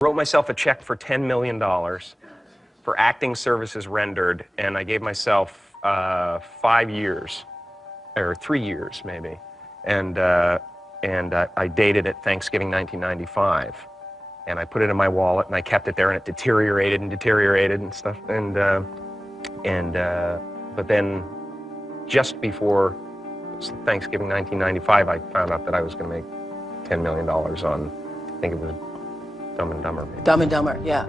Wrote myself a check for $10 million for acting services rendered, and I gave myself 5 years, or 3 years maybe, and I dated it Thanksgiving 1995, and I put it in my wallet and I kept it there, and it deteriorated and stuff, but then just before Thanksgiving 1995, I found out that I was going to make $10 million on, I think it was Dumb and Dumber. Maybe. Dumb and Dumber, yeah.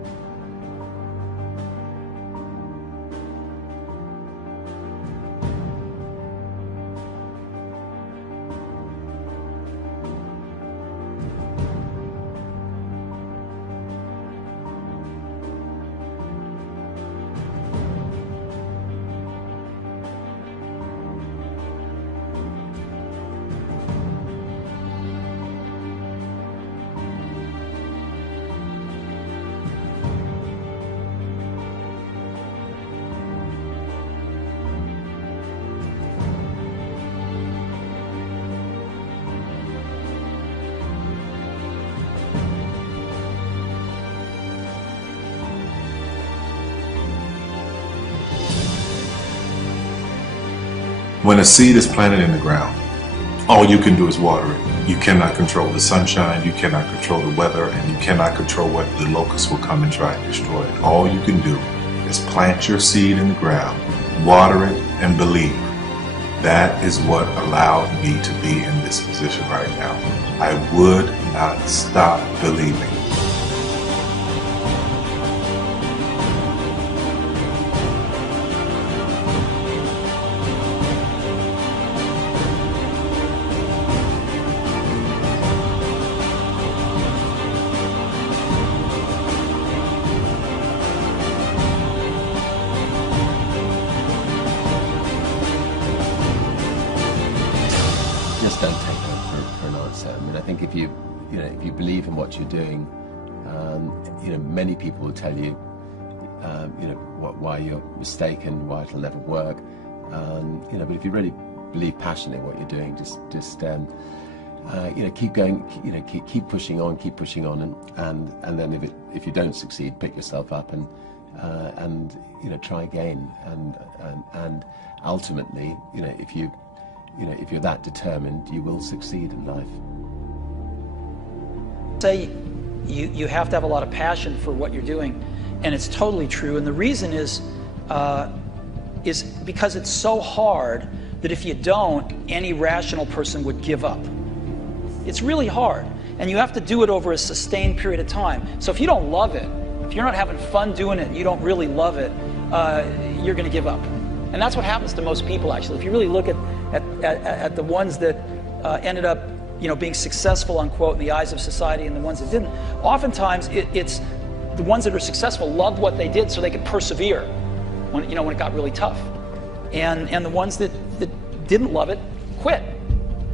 When a seed is planted in the ground, all you can do is water it. You cannot control the sunshine, you cannot control the weather, and you cannot control what the locusts will come and try and destroy it. All you can do is plant your seed in the ground, water it, and believe. That is what allowed me to be in this position right now. I would not stop believing. Just don't take no for an answer. I mean, I think if you believe in what you're doing, many people will tell you, why you're mistaken, why it'll never work. But if you really believe passionately in what you're doing, just keep going. Keep pushing on, and then if you don't succeed, pick yourself up and try again. And ultimately, if you're that determined, you will succeed in life. Say you have to have a lot of passion for what you're doing, and it's totally true. And the reason is because it's so hard that if you don't, any rational person would give up. It's really hard, and you have to do it over a sustained period of time. So if you don't love it, if you're not having fun doing it, and you don't really love it, you're going to give up. And that's what happens to most people, actually. If you really look at the ones that ended up, being successful, unquote, in the eyes of society, and the ones that didn't, oftentimes it's the ones that are successful loved what they did so they could persevere when it got really tough. And the ones that didn't love it quit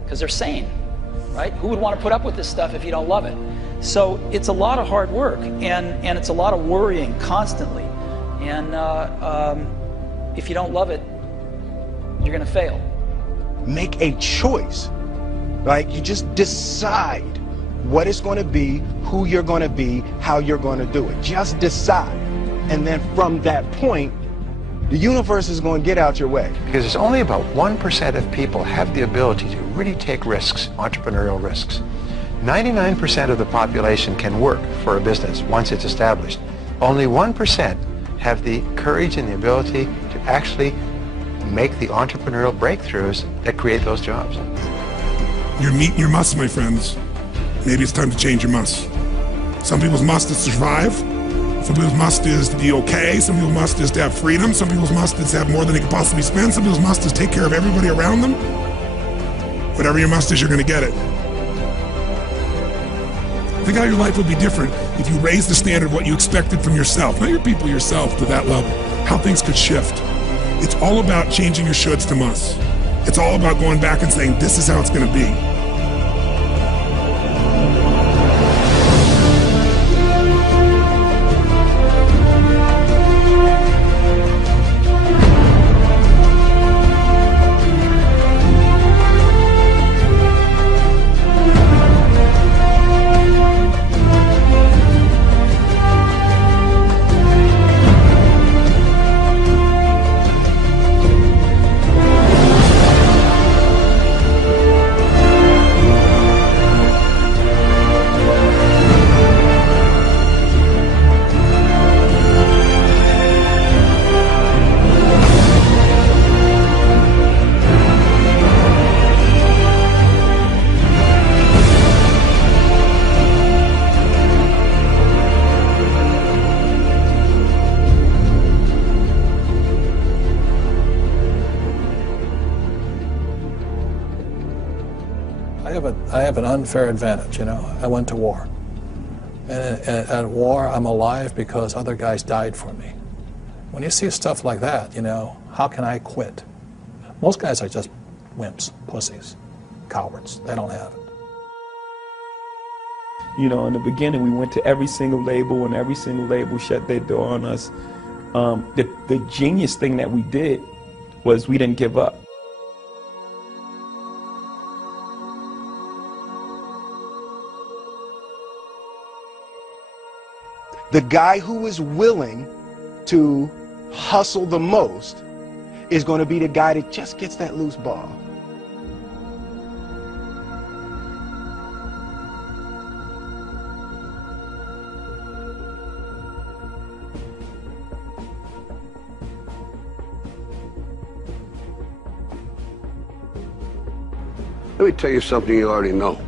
because they're sane, right? Who would want to put up with this stuff if you don't love it? So it's a lot of hard work, and it's a lot of worrying constantly. And if you don't love it, you're going to fail. Make a choice. Like, you just decide what it's going to be, who you're going to be, how you're going to do it. Just decide. And then from that point, the universe is going to get out your way. Because it's only about 1% of people have the ability to really take risks, entrepreneurial risks. 99% of the population can work for a business once it's established. Only 1% have the courage and the ability to actually make the entrepreneurial breakthroughs that create those jobs. You're meeting your must, my friends. Maybe it's time to change your must. Some people's must is to survive. Some people's must is to be okay. Some people's must is to have freedom. Some people's must is to have more than they can possibly spend. Some people's must is to take care of everybody around them. Whatever your must is, you're going to get it. Think how your life would be different if you raised the standard of what you expected from yourself, not your people, yourself, to that level. How things could shift. It's all about changing your shoulds to musts. It's all about going back and saying, this is how it's going to be. I have an unfair advantage, you know. I went to war. And at war, I'm alive because other guys died for me. When you see stuff like that, you know, how can I quit? Most guys are just wimps, pussies, cowards. They don't have it. You know, in the beginning, we went to every single label, and every single label shut their door on us. The genius thing that we did was we didn't give up. The guy who is willing to hustle the most is going to be the guy that just gets that loose ball. Let me tell you something you already know.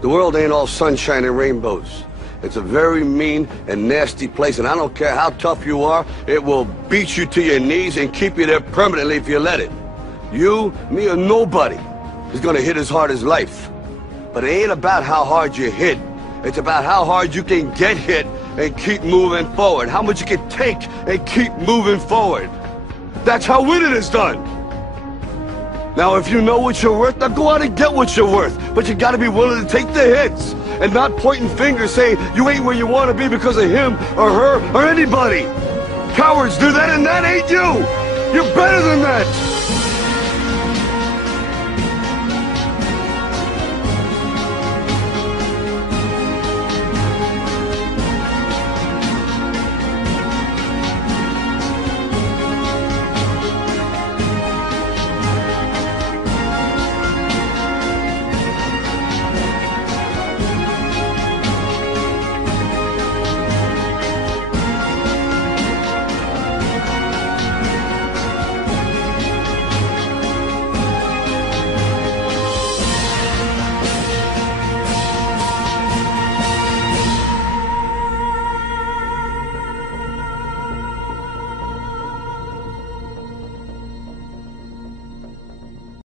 The world ain't all sunshine and rainbows. It's a very mean and nasty place, and I don't care how tough you are, it will beat you to your knees and keep you there permanently if you let it. You, me, or nobody is gonna hit as hard as life. But it ain't about how hard you hit. It's about how hard you can get hit and keep moving forward. How much you can take and keep moving forward. That's how winning is done. Now, if you know what you're worth, now go out and get what you're worth. But you gotta be willing to take the hits and not pointing fingers saying you ain't where you want to be because of him or her or anybody. Cowards do that, and that ain't you. You're better than that.